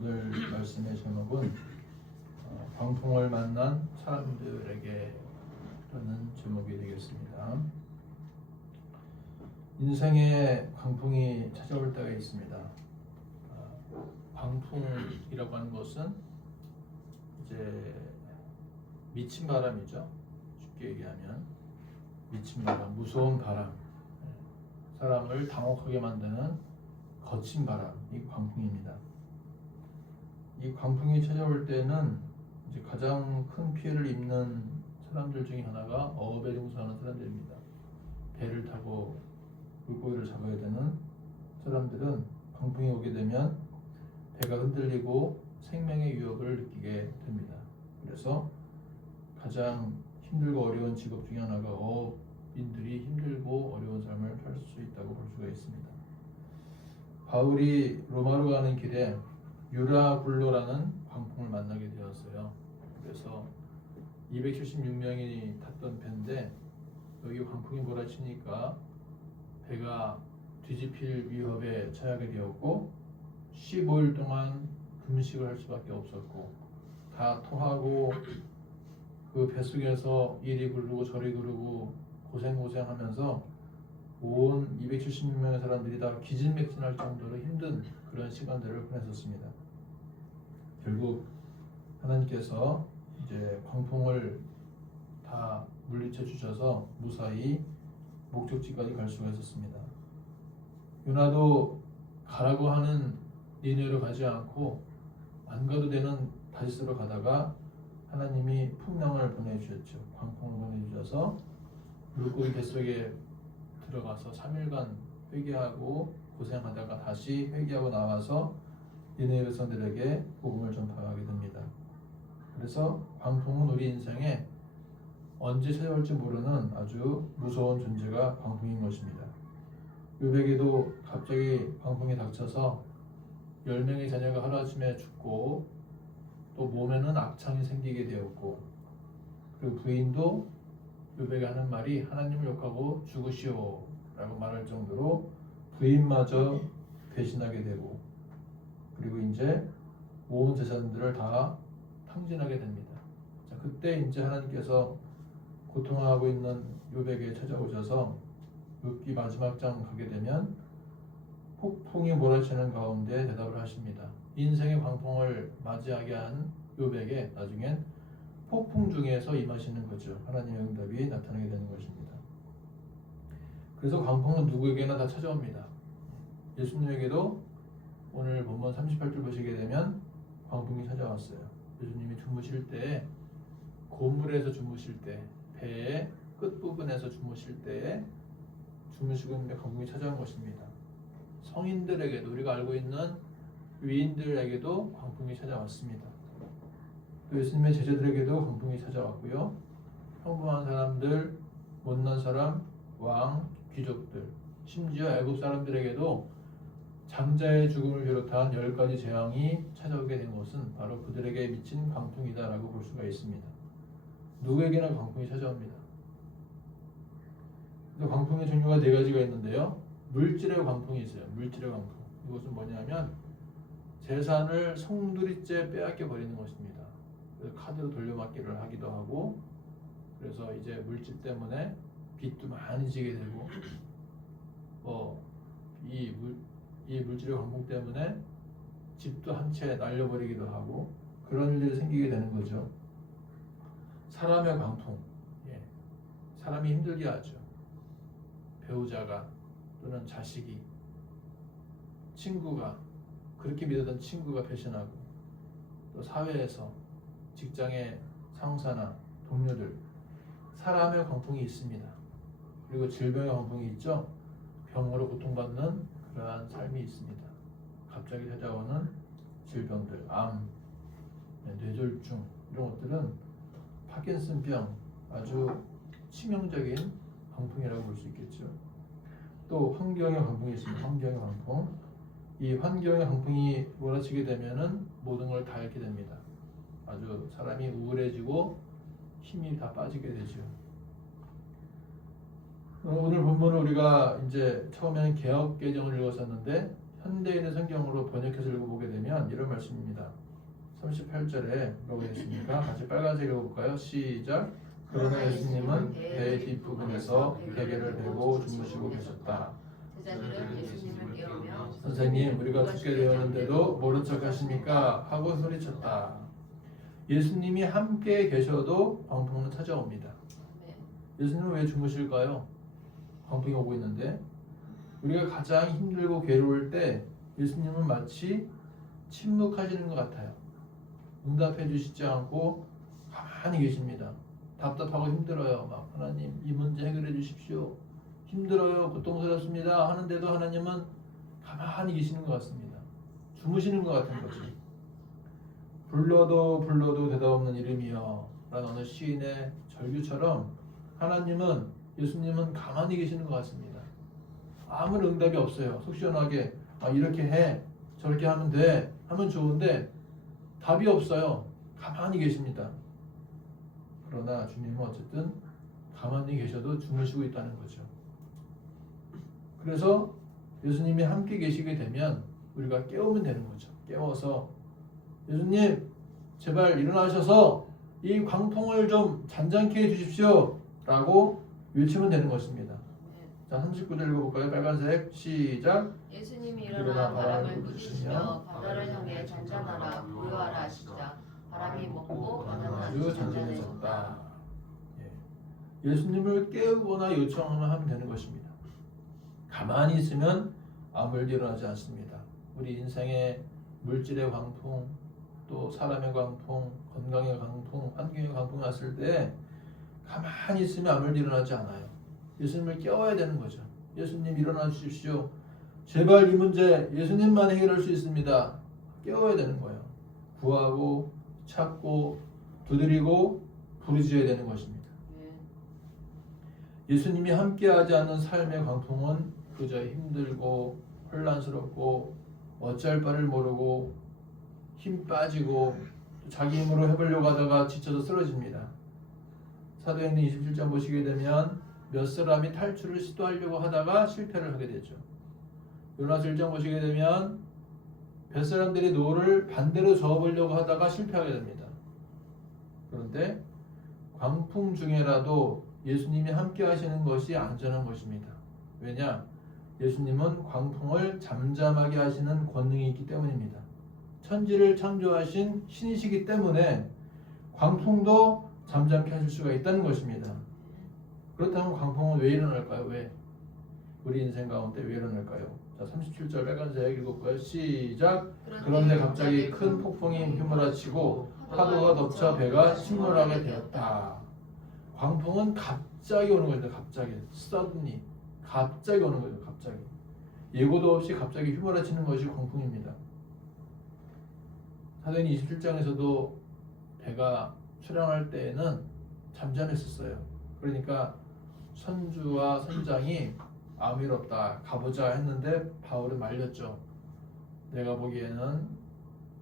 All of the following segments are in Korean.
오늘 말씀의 제목은 광풍을 만난 사람들에게 라는 제목이 되겠습니다. 인생에 광풍이 찾아올 때가 있습니다. 광풍이라고 하는 것은 이제 미친 바람이죠. 쉽게 얘기하면 미친 바람, 무서운 바람, 사람을 당혹하게 만드는 거친 바람, 이 광풍입니다. 이 광풍이 찾아올 때는 이제 가장 큰 피해를 입는 사람들 중에 하나가 어업에 종사하는 사람들입니다. 배를 타고 물고기를 잡아야 되는 사람들은 광풍이 오게 되면 배가 흔들리고 생명의 위협을 느끼게 됩니다. 그래서 가장 힘들고 어려운 직업 중에 하나가 어업인들이 힘들고 어려운 삶을 살 수 있다고 볼 수가 있습니다. 바울이 로마로 가는 길에 유라굴로라는 광풍을 만나게 되었어요. 그래서 276명이 탔던 배인데 여기 광풍이 몰아치니까 배가 뒤집힐 위협에 처하게 되었고 15일 동안 금식을 할 수밖에 없었고 다 토하고 그 뱃속에서 이리 구르고 저리 구르고 고생하면서 온 276명의 사람들이 다 기진맥진할 정도로 힘든 그런 시간들을 보냈었습니다. 결국 하나님께서 이제 광풍을 다 물리쳐 주셔서 무사히 목적지까지 갈 수가 있었습니다. 요나도 가라고 하는 니네로 가지 않고 안 가도 되는 다시스로 가다가 하나님이 풍랑을 보내주셨죠. 광풍을 보내주셔서 물고기 뱃속에 들어가서 3일간 회개하고 고생하다가 다시 회개하고 나와서 니네의 백성들에게 복음을 전파하게 됩니다. 그래서 광풍은 우리 인생에 언제 찾아올지 모르는 아주 무서운 존재가 광풍인 것입니다. 욥에게도 갑자기 광풍이 닥쳐서 10명의 자녀가 하루아침에 죽고 또 몸에는 악창이 생기게 되었고 그리고 부인도 욥에게 하는 말이 하나님을 욕하고 죽으시오 라고 말할 정도로 부인마저 배신하게 되고 그리고 이제 온 재산들을 다 탕진하게 됩니다. 자, 그때 이제 하나님께서 고통하고 있는 욥에게 찾아오셔서 욥기 마지막 장 가게 되면 폭풍이 몰아치는 가운데 대답을 하십니다. 인생의 광풍을 맞이하게 한 욥에게 나중엔 폭풍 중에서 임하시는 거죠. 하나님의 응답이 나타나게 되는 것입니다. 그래서 광풍은 누구에게나 다 찾아옵니다. 예수님에게도 오늘 본문 38절 보시게 되면 광풍이 찾아왔어요. 예수님이 주무실 때 고물에서 주무실 때 배의 끝부분에서 주무실 때에 주무시고 있는데 광풍이 찾아온 것입니다. 성인들에게도 우리가 알고 있는 위인들에게도 광풍이 찾아왔습니다. 또 예수님의 제자들에게도 광풍이 찾아왔고요. 평범한 사람들, 못난 사람, 왕, 귀족들, 심지어 애굽 사람들에게도 장자의 죽음을 비롯한 10가지 재앙이 찾아오게 된 것은 바로 그들에게 미친 광풍이다라고 볼 수가 있습니다. 누구에게나 광풍이 찾아옵니다. 광풍의 종류가 4가지가 있는데요. 물질의 광풍이 있어요. 물질의 광풍. 이것은 뭐냐면 재산을 송두리째 빼앗겨 버리는 것입니다. 그래서 카드로 돌려막기를 하기도 하고 그래서 이제 물질 때문에 빚도 많이 지게 되고 이 물질의 광풍 때문에 집도 한 채 날려버리기도 하고 그런 일들이 생기게 되는 거죠. 사람의 광풍, 사람이 힘들게 하죠. 배우자가 또는 자식이, 친구가 그렇게 믿었던 친구가 배신하고 또 사회에서 직장의 상사나 동료들 사람의 광풍이 있습니다. 그리고 질병의 광풍이 있죠. 병으로 고통받는 그러한 삶이 있습니다. 갑자기 찾아오는 질병들, 암, 뇌졸중 이런 것들은 파킨슨병 아주 치명적인 광풍이라고 볼 수 있겠죠. 또 환경의 광풍이 있습니다. 환경의 광풍. 이 환경의 광풍이 몰아치게 되면은 모든 걸 다 잃게 됩니다. 아주 사람이 우울해지고 힘이 다 빠지게 되죠. 오늘 본문은 우리가 이제 처음에는 개혁 개정을 읽었었는데 현대인의 성경으로 번역해서 읽어보게 되면 이런 말씀입니다. 38절에 뭐라고 되어 있습니까? 같이 빨간색 읽어볼까요? 시작. 그러나 예수님은 배 뒷부분에서 베개를 베고 주무시고 계셨다. 제자들은 예수님을 깨우며 선생님, 우리가 죽게 되었는데도 모른 척 하십니까? 하고 소리쳤다. 예수님이 함께 계셔도 광풍은 찾아옵니다. 예수님은 왜 주무실까요? 광풍이 오고 있는데. 우리가 가장 힘들고 괴로울 때 예수님은 마치 침묵하시는 것 같아요. 응답해 주시지 않고 가만히 계십니다. 답답하고 힘들어요. 막 하나님 이 문제 해결해 주십시오. 힘들어요. 고통스럽습니다. 하는데도 하나님은 가만히 계시는 것 같습니다. 주무시는 것 같은 거죠. 불러도 대답 없는 이름이여 라는 어느 시인의 절규처럼 하나님은 예수님은 가만히 계시는 것 같습니다. 아무 응답이 없어요. 속 시원하게 이렇게 해 저렇게 하면 돼 하면 좋은데 답이 없어요. 가만히 계십니다. 그러나 주님은 어쨌든 가만히 계셔도 주무시고 있다는 거죠. 그래서 예수님이 함께 계시게 되면 우리가 깨우면 되는 거죠. 깨워서 예수님 제발 일어나셔서 이 광풍을 좀 잔잔케 해주십시오 라고 외치면 되는 것입니다. 자, 39절 읽어볼까요? 빨간색 시작. 예수님이 일어나 바람을 부르시며 바다를 향해 잔잔하라 고요하라 하시자 바람이 멈고 바다는 아주 잔잔해졌다. 예수님을 깨우거나 요청하면 하면 되는 것입니다. 가만히 있으면 아무 일도 일어나지 않습니다. 우리 인생의 물질의 광풍, 또 사람의 광풍, 건강의 광풍, 환경의 광풍이 왔을 때 가만히 있으면 아무 일도 일어나지 않아요. 예수님을 깨워야 되는 거죠. 예수님 일어나 주십시오. 제발 이 문제 예수님만 해결할 수 있습니다. 깨워야 되는 거예요. 구하고 찾고 두드리고 부르짖어야 되는 것입니다. 예수님이 함께하지 않는 삶의 광풍은 그저 힘들고 혼란스럽고 어찌할 바를 모르고 힘 빠지고 자기 힘으로 해보려고 하다가 지쳐서 쓰러집니다. 사도행전 27장 보시게 되면 몇 사람이 탈출을 시도하려고 하다가 실패를 하게 되죠. 요나서 1장 보시게 되면 몇 사람들이 노를 반대로 저어보려고 하다가 실패하게 됩니다. 그런데 광풍 중에라도 예수님이 함께 하시는 것이 안전한 것입니다. 왜냐? 예수님은 광풍을 잠잠하게 하시는 권능이 있기 때문입니다. 천지를 창조하신 신이시기 때문에 광풍도 잠잠케 하실 수가 있다는 것입니다. 그렇다면 광풍은 왜 일어날까요? 왜? 우리 인생 가운데 왜 일어날까요? 자, 37절 빨간색 읽을까요? 시작! 그런데 갑자기 큰 폭풍이 휘몰아치고 파도가 덮쳐 배가 침몰하게 되었다. 광풍은 갑자기 오는 거죠. 갑자기 suddenly 갑자기 오는 거죠. 갑자기 예고도 없이 갑자기 휘몰아치는 것이 광풍입니다. 사도행전 27장에서도 배가 출항할 때에는 잠잠했었어요. 그러니까 선주와 선장이 아무 일 없다 가보자 했는데 바울은 말렸죠. 내가 보기에는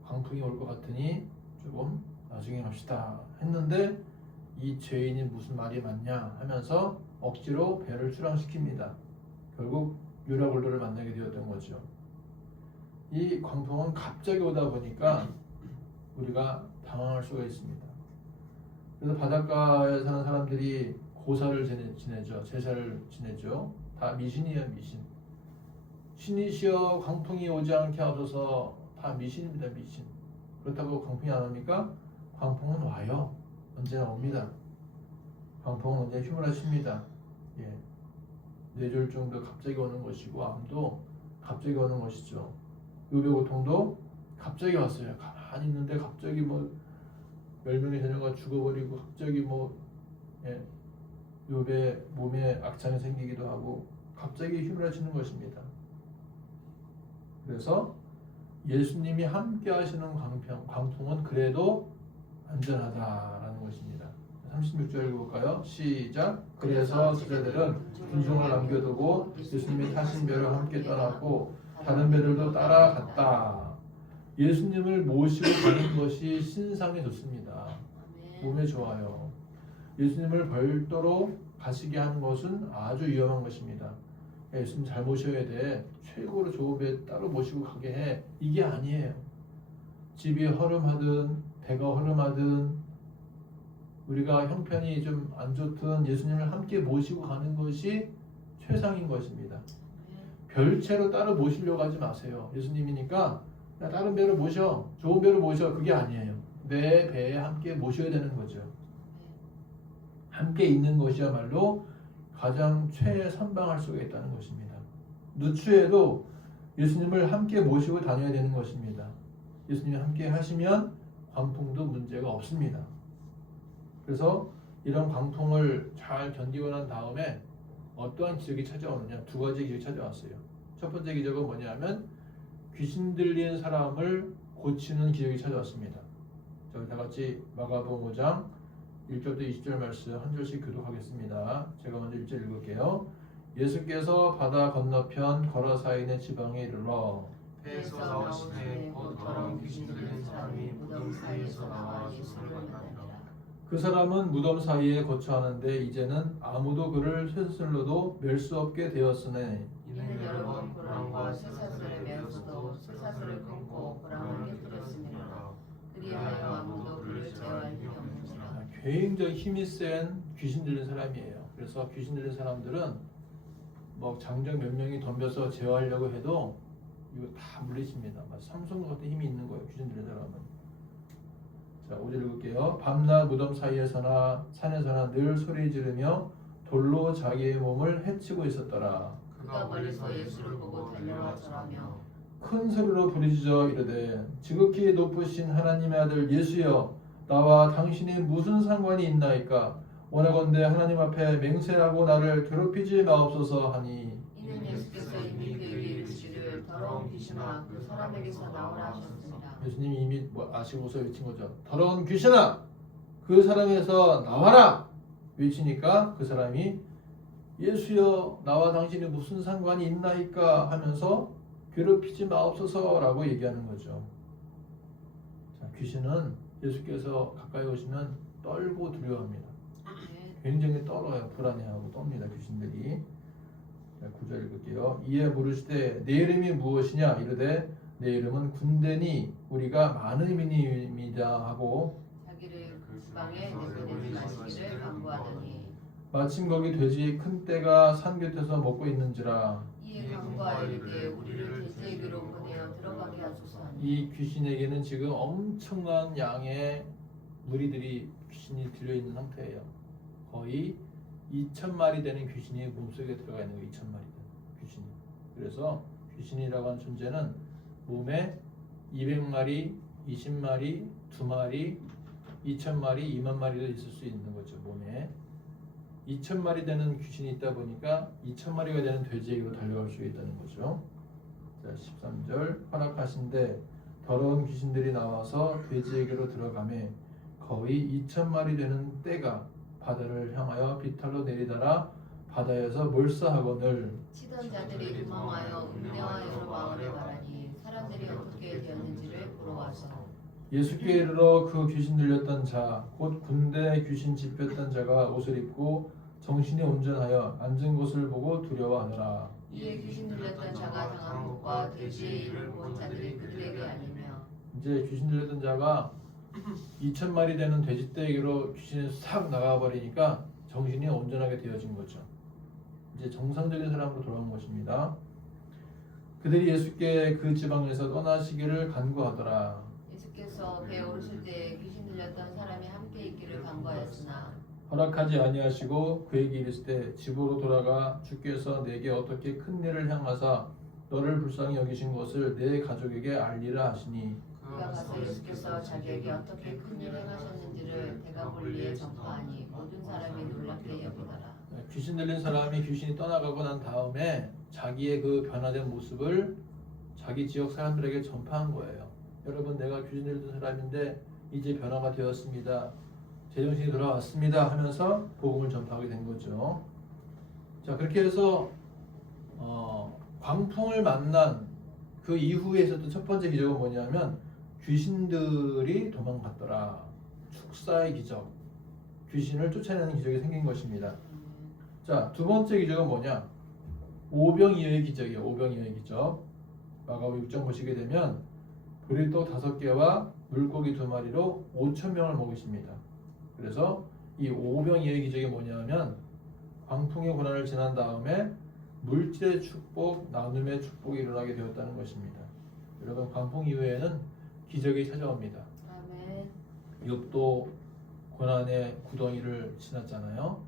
광풍이 올 것 같으니 조금 나중에 갑시다 했는데 이 죄인이 무슨 말이 맞냐 하면서 억지로 배를 출항시킵니다. 결국 유라굴로를 만나게 되었던 거죠. 이 광풍은 갑자기 오다 보니까 우리가 당황할 수가 있습니다. 그래서 바닷가에 사는 사람들이 고사를 지내죠. 제사를 지내죠. 다 미신이에요. 미신. 신이시여 광풍이 오지 않게 하소서. 다 미신입니다. 미신. 그렇다고 광풍이 안 옵니까? 광풍은 와요. 언제나 옵니다. 광풍은 언제 휘몰아칩니다. 예. 뇌졸중도 갑자기 오는 것이고 암도 갑자기 오는 것이죠. 요배고통도 갑자기 왔어요. 가만히 있는데 갑자기 뭐 10명의 자녀가 죽어버리고 갑자기 요배 몸에 악창이 생기기도 하고 갑자기 휘몰아치는 것입니다. 그래서 예수님이 함께 하시는 광풍은 그래도 안전하다라는 것입니다. 36절 읽어볼까요? 시작! 그래서 제자들은 군중을 남겨두고 예수님이 타신 배를 함께 떠났고 다른 배들도 따라갔다. 예수님을 모시고 가는 것이 신상에 좋습니다. 몸에 좋아요. 예수님을 별도로 가시게 하는 것은 아주 위험한 것입니다. 예수님 잘 모셔야 돼. 최고로 좋은 배 따로 모시고 가게 해. 이게 아니에요. 집이 허름하든 배가 허름하든 우리가 형편이 좀 안 좋든 예수님을 함께 모시고 가는 것이 최상인 것입니다. 별채로 따로 모시려고 하지 마세요. 예수님이니까 야, 다른 배로 모셔. 좋은 배로 모셔. 그게 아니에요. 내 배에 함께 모셔야 되는 거죠. 함께 있는 것이야말로 가장 최선방할 수가 있다는 것입니다. 누추해도 예수님을 함께 모시고 다녀야 되는 것입니다. 예수님이 함께 하시면 광풍도 문제가 없습니다. 그래서 이런 광풍을 잘 견디고 난 다음에 어떠한 기적이 찾아오느냐, 두 가지 기적이 찾아왔어요. 첫 번째 기적은 뭐냐면 귀신 들린 사람을 고치는 기적이 찾아왔습니다. 저희 다 같이 마가복음 5장 1절부터 20절 말씀 한 절씩 교독하겠습니다. 제가 먼저 1절 읽을게요. 예수께서 바다 건너편 거라사인의 지방에 이르러 배에서 나오시되 곧 더러운 귀신 들린 사람이 무덤 사이에서 나와 예수를 만나니라. 그 사람은 무덤 사이에 거처하는데 이제는 아무도 그를 쇠사슬로도 멜 수 없게 되었으니 이는 여러 번 고랑과 쇠사슬에 매어서도 쇠사슬을 끊고 고랑을 깨뜨렸음이라. 그리하여 아무도 그를 제어할 힘이 없는지라. 굉장히 힘이 센 귀신 들린 사람이에요. 그래서 귀신 들린 사람들은 뭐 장정 몇 명이 덤벼서 제어하려고 해도 이거 다 물리칩니다. 삼손 같은 힘이 있는 거예요. 귀신 들린 사람은. 자, 5절 읽을게요. 밤낮 무덤 사이에서나 산에서나 늘 소리 지르며 돌로 자기의 몸을 해치고 있었더라. 그가 멀리서 예수를 보고 달려와 절하며 큰 소리로 부르짖어 이르되 지극히 높으신 하나님의 아들 예수여 나와 당신이 무슨 상관이 있나이까 원하건대 하나님 앞에 맹세하고 나를 괴롭히지 마옵소서 하니 이는 예수께서 이미 그에게 이르시기를 더러운 귀신아 그 사람에게서 나오라 하셨습니다. 예수님이 이미 아시고서 외친 거죠. 더러운 귀신아 그 사람에서 나와라 외치니까 그 사람이 예수여 나와 당신이 무슨 상관이 있나이까 하면서 괴롭히지 마옵소서라고 얘기하는 거죠. 자, 귀신은 예수께서 가까이 오시면 떨고 두려워합니다. 굉장히 떨어요. 불안해하고 떱니다. 귀신들이. 자, 9절 읽을게요. 이에 물으시되 내 이름이 무엇이냐 이르되 내 이름은 군대니 우리가 많은 민입니다 하고 자기를 그 지방에 내보내지 마시기를 간구하더니 마침 거기 돼지 큰 떼가 산 곁에서 먹고 있는지라. 이에 간구하이르되 우리를 돼지에게로 보내어 들어가게 하소서 하니 이 귀신에게는 지금 엄청난 양의 무리들이 귀신이 들려있는 상태예요. 거의 2,000마리 되는 귀신이 몸속에 들어가 있는 거예요. 2,000마리 귀신이. 그래서 귀신이라고 하는 존재는 몸에 200마리, 20마리, 2마리, 2,000마리, 2만 마리도 있을 수 있는 거죠. 몸에 2,000마리 되는 귀신이 있다 보니까 2,000마리가 되는 돼지에게로 달려갈 수 있다는 거죠. 자, 13절 허락하신데 더러운 귀신들이 나와서 돼지에게로 들어가매 거의 2,000마리 되는 떼가 바다를 향하여 비탈로 내리다라 바다에서 몰사하거늘 치던 자들이 도망하여 운대와 여러 마을에 말하니 사람들이 어떻게 되었는지를 보러 와서 예수께 이르러 그 귀신 들렸던 자 곧 군대 귀신 집혔던 자가 옷을 입고 정신이 온전하여 앉은 곳을 보고 두려워하더라. 이에 귀신 들렸던 자가 당한 것과 돼지의 일을 본 자들이 그들에게 알리며 이제 귀신 들렸던 자가 2,000마리 되는 돼지떼기로 귀신이 싹 나가버리니까 정신이 온전하게 되어진 거죠. 이제 정상적인 사람으로 돌아온 것입니다. 그들이 예수께 그 지방에서 떠나시기를 간구하더라. 예수께서 배에 오르실 때 귀신 들렸던 사람이 함께 있기를 간구하였으나 허락하지 아니하시고 그에게 이르시되 집으로 돌아가 주께서 내게 어떻게 큰 일을 행하사 너를 불쌍히 여기신 것을 내 가족에게 알리라 하시니 그가 가서 예수께서 자기에게 어떻게 큰 일을 행하셨는지를 데가볼리에 전파하니 모든 사람이 놀랍게 여기더라. 귀신 들린 사람이 귀신이 떠나가고 난 다음에 자기의 그 변화된 모습을 자기 지역 사람들에게 전파한 거예요. 여러분 내가 귀신 들린 사람인데 이제 변화가 되었습니다. 제정신이 돌아왔습니다 하면서 복음을 전파하게 된 거죠. 자 그렇게 해서 광풍을 만난 그 이후에 있었던 첫 번째 기적은 뭐냐면 귀신들이 도망갔더라. 축사의 기적. 귀신을 쫓아내는 기적이 생긴 것입니다. 자, 두 번째 기적은 뭐냐? 오병이어의 기적이에요. 오병이어의 기적. 마가복음 6장 보시게 되면 보리떡 5개와 물고기 2마리로 5천 명을 먹이십니다. 그래서 이 오병이어의 기적이 뭐냐면 광풍의 고난을 지난 다음에 물질의 축복, 나눔의 축복이 일어나게 되었다는 것입니다. 여러분 광풍 이후에는 기적이 찾아옵니다. 아멘. 욥도 고난의 구덩이를 지났잖아요.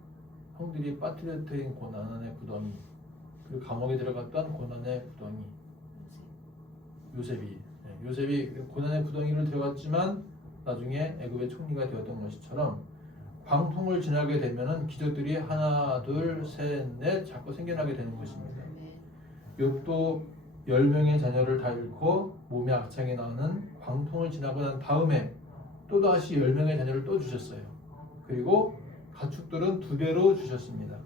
형들이 빠뜨려뜨린 고난의 구덩이, 그리고 감옥에 들어갔던 고난의 구덩이. 요셉이 고난의 구덩이를 들어갔지만 나중에 애굽의 총리가 되었던 것처럼 광풍을 지나게 되면은 기적들이 하나, 둘, 셋, 넷 자꾸 생겨나게 되는 것입니다. 욥도 10명의 자녀를 다 잃고 몸에 악창이 나는 광풍을 지나고 난 다음에 또다시 10명의 자녀를 또 주셨어요. 그리고 가축들은 2배로 주셨습니다.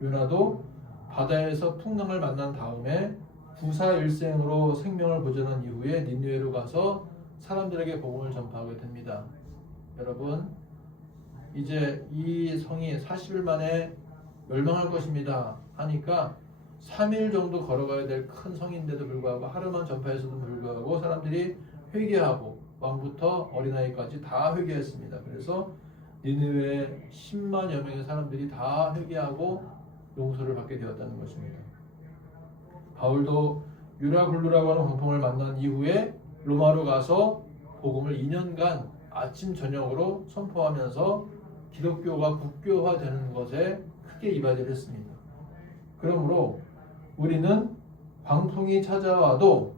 요나도 바다에서 풍랑을 만난 다음에 부사일생으로 생명을 보존한 이후에 니느웨로 가서 사람들에게 복음을 전파하게 됩니다. 여러분, 이제 이 성이 40일 만에 멸망할 것입니다 하니까 3일 정도 걸어가야 될 큰 성인데도 불구하고 하루만 전파해서도 불구하고 사람들이 회개하고 왕부터 어린아이까지 다 회개했습니다. 그래서 니느웨 10만여 명의 사람들이 다 회개하고 용서를 받게 되었다는 것입니다. 바울도 유라굴루라고 하는 광풍을 만난 이후에 로마로 가서 복음을 2년간 아침 저녁으로 선포하면서 기독교가 국교화되는 것에 크게 이바지를 했습니다. 그러므로 우리는 광풍이 찾아와도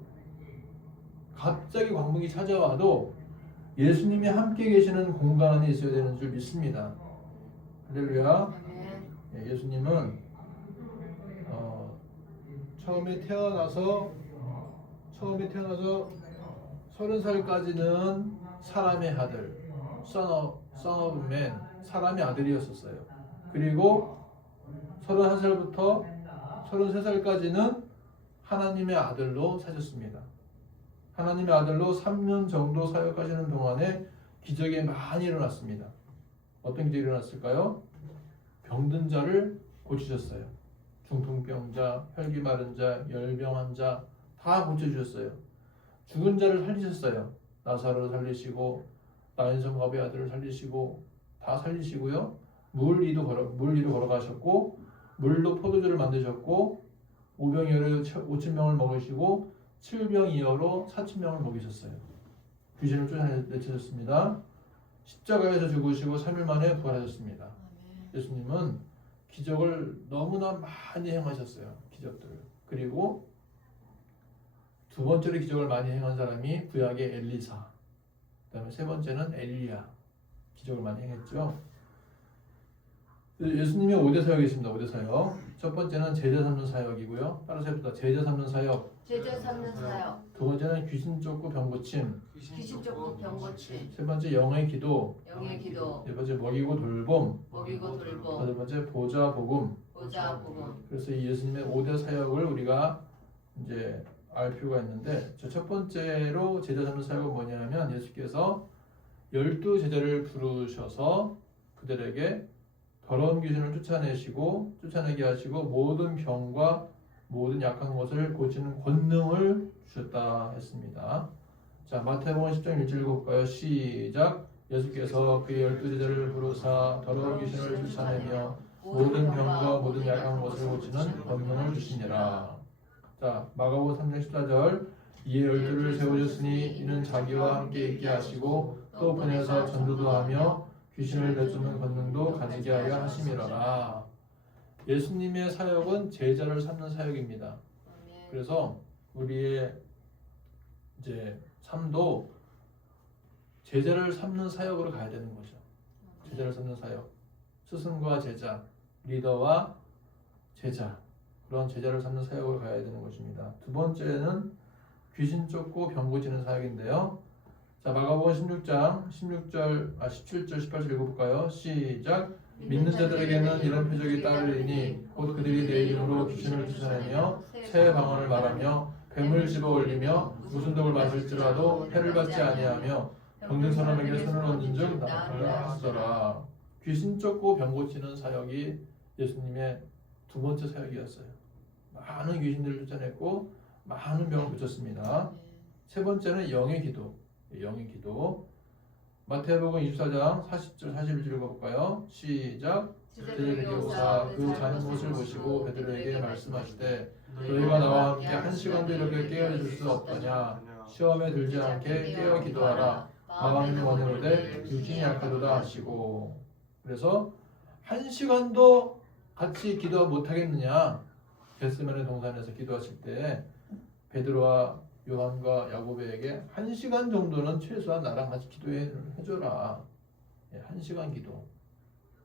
갑자기 광풍이 찾아와도 예수님이 함께 계시는 공간 안에 있어야 되는 줄 믿습니다. 할렐루야. 예수님은 처음에 태어나서 30살까지는 사람의 아들, son of man, 사람의 아들이었었어요. 그리고 31살부터 33살까지는 하나님의 아들로 사셨습니다. 하나님의 아들로 3년 정도 사역하시는 동안에 기적이 많이 일어났습니다. 어떤 기적이 일어났을까요? 병든 자를 고치셨어요. 중풍병자, 혈기 마른 자, 열병한 자 다 고쳐주셨어요. 죽은 자를 살리셨어요. 나사로를 살리시고 나인 성갑의 아들을 살리시고 다 살리시고요. 물 위로 걸어가셨고 물로 포도주를 만드셨고 오병이어로 5,000명을 먹으시고 7병이어로 4,000명을 먹이셨어요. 귀신을 쫓아내셨습니다. 십자가에서 죽으시고 3일 만에 부활하셨습니다. 예수님은 기적을 너무나 많이 행하셨어요. 기적들을. 그리고 두 번째로 기적을 많이 행한 사람이 구약의 엘리사, 그 다음에 세 번째는 엘리야. 기적을 많이 행했죠. 예수님의 5대 사역이 있습니다. 5대 사역. 첫 번째는 제자 삼는 사역이고요. 따라서 해봅시다. 제자 삼는 사역. 제자 삼는 사역. 두 번째는 귀신 쫓고 병 고침. 귀신 쫓고 병 고침. 세 번째 영의 기도. 영의 기도. 네 번째 먹이고 돌봄. 먹이고 돌봄. 다섯 번째 보좌 복음. 보좌 복음. 그래서 이 예수님의 5대 사역을 우리가 이제 알 필요가 있는데, 첫 번째로 제자 삼는 사역은 뭐냐면 예수께서 12제자를 부르셔서 그들에게 더러운 귀신을 쫓아내게 하시고 모든 병과 모든 약한 것을 고치는 권능을 주셨다 했습니다. 자, 마태복음 10장 1절 읽어볼까요? 시작. 예수께서 그의 12제자를 부르사 더러운 귀신을 쫓아내며 모든 병과 모든 약한 것을 고치는 권능을 주시니라. 자, 마가복음 3장 14절. 이에 12를 세우셨으니 이는 자기와 함께 있게 하시고 또 보내서 전도도 하며 귀신을 내쫓는 권능도 가지게 하려 하심이로라. 예수님의 사역은 제자를 삼는 사역입니다. 그래서 우리의 이제 삶도 제자를 삼는 사역으로 가야 되는 거죠. 제자를 삼는 사역. 스승과 제자, 리더와 제자. 그런 제자를 삼는 사역으로 가야 되는 것입니다. 두 번째는 귀신 쫓고 병 고치는 사역인데요. 자, 마가복음 16장 17절 18절 읽어볼까요? 시작. 믿는 자들에게는 이런 표적이 따르리니 곧 그들이 내 이름으로 귀신을 쫓아내며 새 방언을 말하며 뱀을 집어 올리며 무슨 독을 마실지라도 해를 받지 아니하며 병든 사람에게 손을 얹은 즉 나으리라 하더라. 귀신 쫓고 병 고치는 사역이 예수님의 두 번째 사역이었어요. 많은 귀신들을 쫓아냈고 많은 병을 고쳤습니다. 세 번째는 영의 기도. 영의 기도. 마태복음 24장 40절 41절 읽어볼까요? 시작. 제자들에게 오사 그 자는 것을 보시고 베드로에게 말씀하시되 너희가 나와 함께 한 시간도 이렇게 깨어있을 수 없더냐. 시험에 들지 않게 깨어 기도하라. 마음이 원으로되 육신이 약하도다 하시고. 그래서 한 시간도 같이 기도 못하겠느냐. 겟세마네 동산에서 기도하실 때 베드로와 요한과 야고보에게 한 시간 정도는 최소한 나랑 같이 기도해줘라. 예, 한 시간 기도.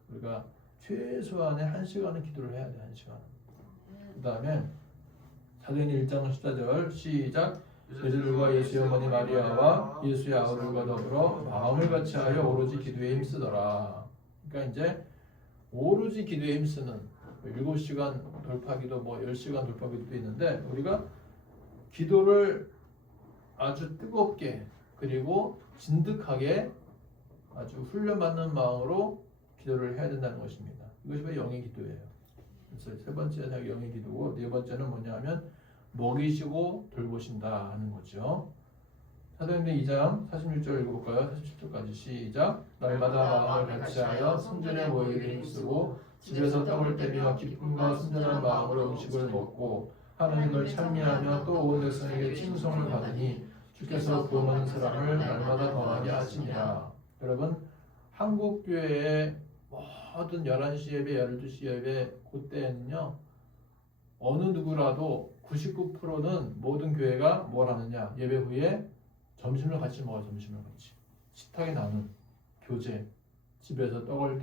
우리가 최소한의 한 시간은 기도를 해야 돼. 한 시간. 그 다음에 사도행전 1장 14절 시작. 베드로가 예수의 어머니 마리아와 예수의 아우들과 더불어 마음을 같이하여 오로지 기도에 힘쓰더라. 그러니까 이제 오로지 기도에 힘쓰는 7시간 돌파기도 10시간 돌파기도 있는데 우리가 기도를 아주 뜨겁게 그리고 진득하게 아주 훈련받는 마음으로 기도를 해야 된다는 것입니다. 이것이 바로 영의 기도예요. 그래서 세 번째는 영의 기도고 네 번째는 뭐냐면 먹이시고 돌보신다 하는 거죠. 사도행전 2장 46절 읽어볼까요? 47절까지 시작. 날마다 마음을 같이하여 성전에 모이기를 힘쓰고 집에서 떡을 떼며 기쁨과 순전한 마음으로 음식을 먹고 하나님을 찬미하며 또 온 백성에게 칭송을 받으니 주께서 구원하는 사람을 날마다 더하게 하시니라. 여러분 한국 교회의 모든 11시 예배, 12시 예배 그때는요 어느 누구라도 99%는 모든 교회가 뭘 하느냐 예배 후에 점심을 같이 먹어요. 점심을 같이 식탁에 나눈 교제 집에서 떡을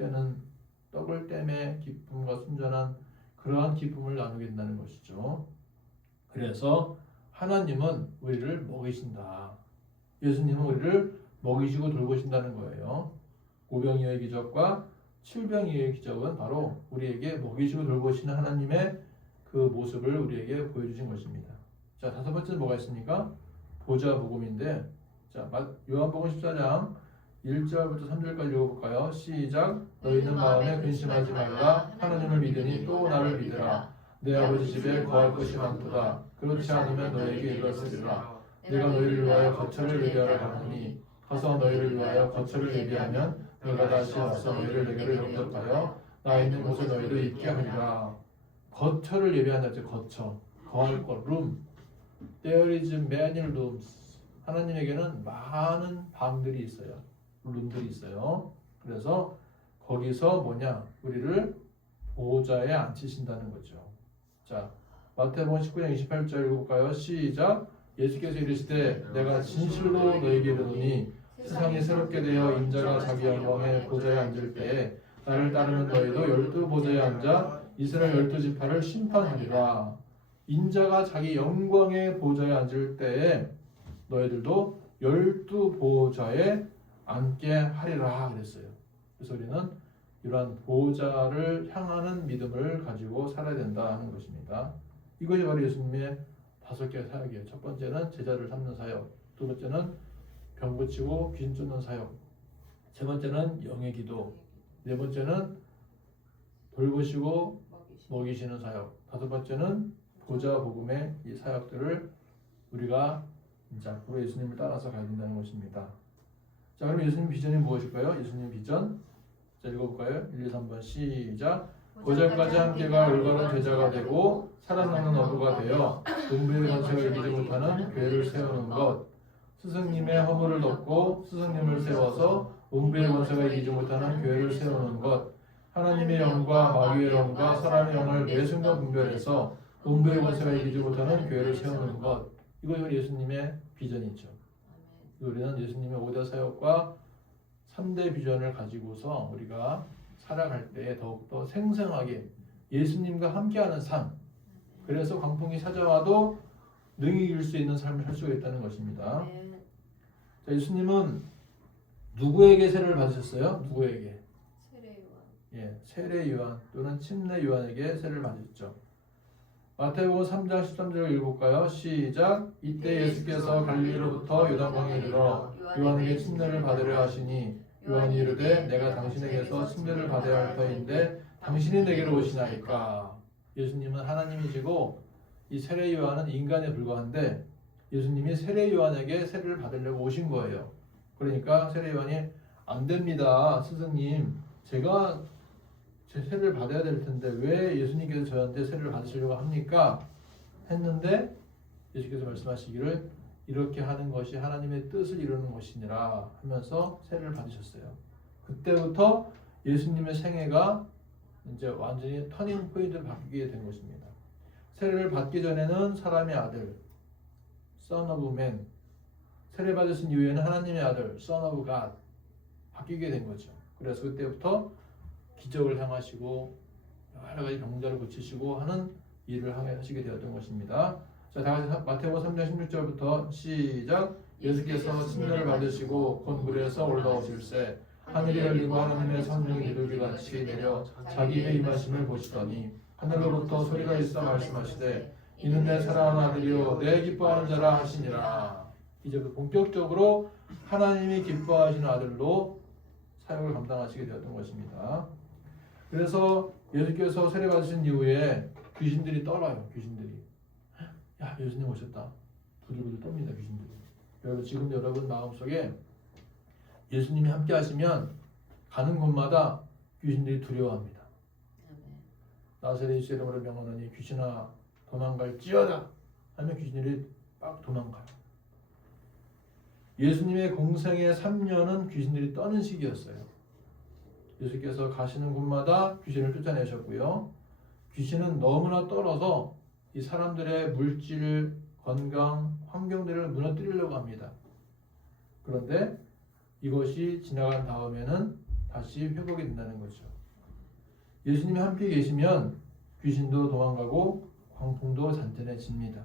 떼매 기쁨과 순전한 그러한 기쁨을 나누게 된다는 것이죠. 그래서 하나님은 우리를 먹이신다. 예수님은 우리를 먹이시고 돌보신다는 거예요. 오병이어의 기적과 칠병이어의 기적은 바로 우리에게 먹이시고 돌보시는 하나님의 그 모습을 우리에게 보여주신 것입니다. 자, 다섯 번째는 뭐가 있습니까? 보좌 복음인데, 자, 요한복음 14장 1절부터 3절까지 읽어볼까요? 시작. 너희는 마음에 근심하지 말라. 하나님을 믿으니 또 나를 믿으라. 내 아버지 집에 거할 것이 많도다. 그렇지 않으면 너희에게 이르렀으리라. 내가 너희를 위하여 거처를 예비하러 가노니 가서 너희를 위하여 거처를 예비하면 내가 다시 와서 너희를 내게로 영접하여 나 있는 곳에 너희도 있게 하리라. 거처를 예비한다. 거처, 거할 것, room. There is many rooms. 하나님에게는 많은 방들이 있어요. 룸들이 있어요. 그래서 거기서 우리를 보좌에 앉히신다는 거죠. 자, 마태복음 19장 28절 읽어볼까요? 시작. 예수께서 이르시되 내가 진실로 너희에게 이르노니 세상이 새롭게 되어 인자가 자기 영광의 보좌에 앉을 때에 나를 따르는 너희도 12보좌에 앉아 이스라엘 12지파를 심판하리라. 인자가 자기 영광의 보좌에 앉을 때에 너희들도 12보좌에 앉게 하리라 그랬어요. 그래서 우리는 이러한 보좌를 향하는 믿음을 가지고 살아야 된다는 것입니다. 이것이 바로 예수님의 5개의 사역이에요. 첫 번째는 제자를 삼는 사역, 두 번째는 병 고치고 귀신 쫓는 사역, 세 번째는 영의 기도, 네 번째는 돌보시고 먹이시는 사역, 다섯 번째는 보좌 복음의 이 사역들을 우리가 이제 앞으로 예수님을 따라서 가야 된다는 것입니다. 자, 그럼 예수님 비전이 무엇일까요? 예수님 비전, 자, 읽어볼까요? 1, 2, 3번 시작. 고전까지 함께가 올바른 제자가 되고 살아나는 어부가 되어 음부의 권세를 이기지 못하는 교회를 세우는 것, 스승님의 허물을 덮고 스승님을 세워서 음부의 권세가 이기지 못하는 교회를 세우는 것, 하나님의 영과 마귀의 영과 사람의 영을 매 순간 분별해서 음부의 권세가 이기지 못하는 교회를 세우는 것, 이것이 예수님의 비전이죠. 우리는 예수님의 5대 사역과 3대 비전을 가지고서 우리가 살아갈 때 더욱더 생생하게 예수님과 함께하는 삶, 그래서 광풍이 찾아와도 능히 이길 수 있는 삶을 살 수가 있다는 것입니다. 자, 예수님은 누구에게 세례를 받으셨어요? 누구에게? 세례 요한 또는 침례 요한에게 세례를 받으셨죠. 마태복음 3장 13절을 읽어볼까요? 시작. 이때 예수께서 갈릴리로부터 요단강에 이르러 요한에게 침례를 받으려 하시니 요한이 이르되 내가 당신에게서 침례를 받아야 할 터인데 당신이 내게로 오시나이까. 예수님은 하나님이시고 이 세례 요한은 인간에 불과한데 예수님이 세례 요한에게 세례를 받으려고 오신 거예요. 그러니까 세례 요한이 안 됩니다, 스승님. 제가 제 세례를 받아야 될 텐데 왜 예수님께서 저한테 세례를 받으시려고 합니까? 했는데 예수께서 말씀하시기를 이렇게 하는 것이 하나님의 뜻을 이루는 것이니라 하면서 세례를 받으셨어요. 그때부터 예수님의 생애가 이제 완전히 터닝 포인트를 바뀌게 된 것입니다. 세례를 받기 전에는 사람의 아들, Son of Man, 세례 받으신 이후에는 하나님의 아들, Son of God 바뀌게 된 거죠. 그래서 그때부터 기적을 행하시고 여러 가지 병자를 고치시고 하는 일을 하시게 되었던 것입니다. 자, 다 같이 마태복음 3장 16절부터 시작. 예수께서 침례를 받으시고 곧 물에서 올라오실새 하늘이 열리고 하나님의 성령이 비둘기같이 내려 자기의 임하심을 보시더니 하늘로부터 소리가 있어 말씀하시되 이는 내 사랑하는 아들이요 내 기뻐하는 자라 하시니라. 이제 본격적으로 하나님이 기뻐하시는 아들로 사역을 감당하시게 되었던 것입니다. 그래서 예수께서 세례 받으신 이후에 귀신들이 떨어요. 귀신들이. 야, 예수님 오셨다. 부들부들 떱니다. 귀신들이. 여러분, 지금 여러분 마음속에 예수님이 함께 하시면 가는 곳마다 귀신들이 두려워합니다. 나사렛 예수 이름으로 명하노니 귀신아 도망갈지어다 하면 귀신들이 막 도망가요. 예수님의 공생의 3년은 귀신들이 떠는 시기였어요. 예수께서 가시는 곳마다 귀신을 쫓아내셨고요. 귀신은 너무나 떨어서 이 사람들의 물질, 건강, 환경들을 무너뜨리려고 합니다. 그런데 이것이 지나간 다음에는 다시 회복이 된다는 거죠. 예수님이 함께 계시면 귀신도 도망가고 광풍도 잔잔해집니다.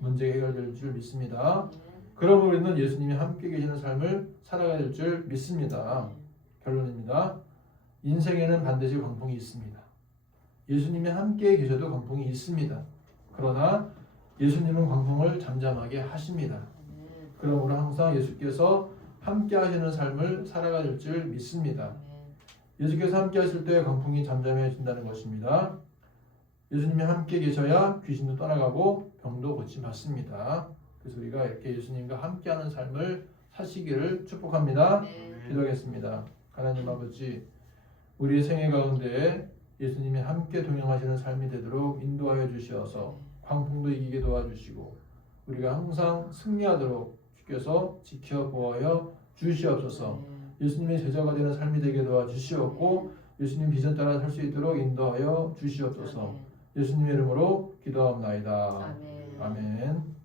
문제가 해결될 줄 믿습니다. 그러므로 우리는 예수님이 함께 계시는 삶을 살아가야 될 줄 믿습니다. 결론입니다. 인생에는 반드시 광풍이 있습니다. 예수님이 함께 계셔도 광풍이 있습니다. 그러나 예수님은 광풍을 잠잠하게 하십니다. 그러므로 항상 예수께서 함께 하시는 삶을 살아가야 될 줄 믿습니다. 예수께서 함께 하실 때 광풍이 잠잠해진다는 것입니다. 예수님이 함께 계셔야 귀신도 떠나가고 병도 고침받습니다. 그래서 우리가 이렇게 예수님과 함께하는 삶을 사시기를 축복합니다. 기도하겠습니다. 하나님 아버지, 우리의 생애 가운데 예수님이 함께 동행하시는 삶이 되도록 인도하여 주시어서 광풍도 이기게 도와주시고 우리가 항상 승리하도록 주께서 지켜 보호하여 주시옵소서. 예수님의 제자가 되는 삶이 되게 도와주시옵고 예수님 비전 따라 살 수 있도록 인도하여 주시옵소서. 예수님의 이름으로 기도하옵나이다. 아멘.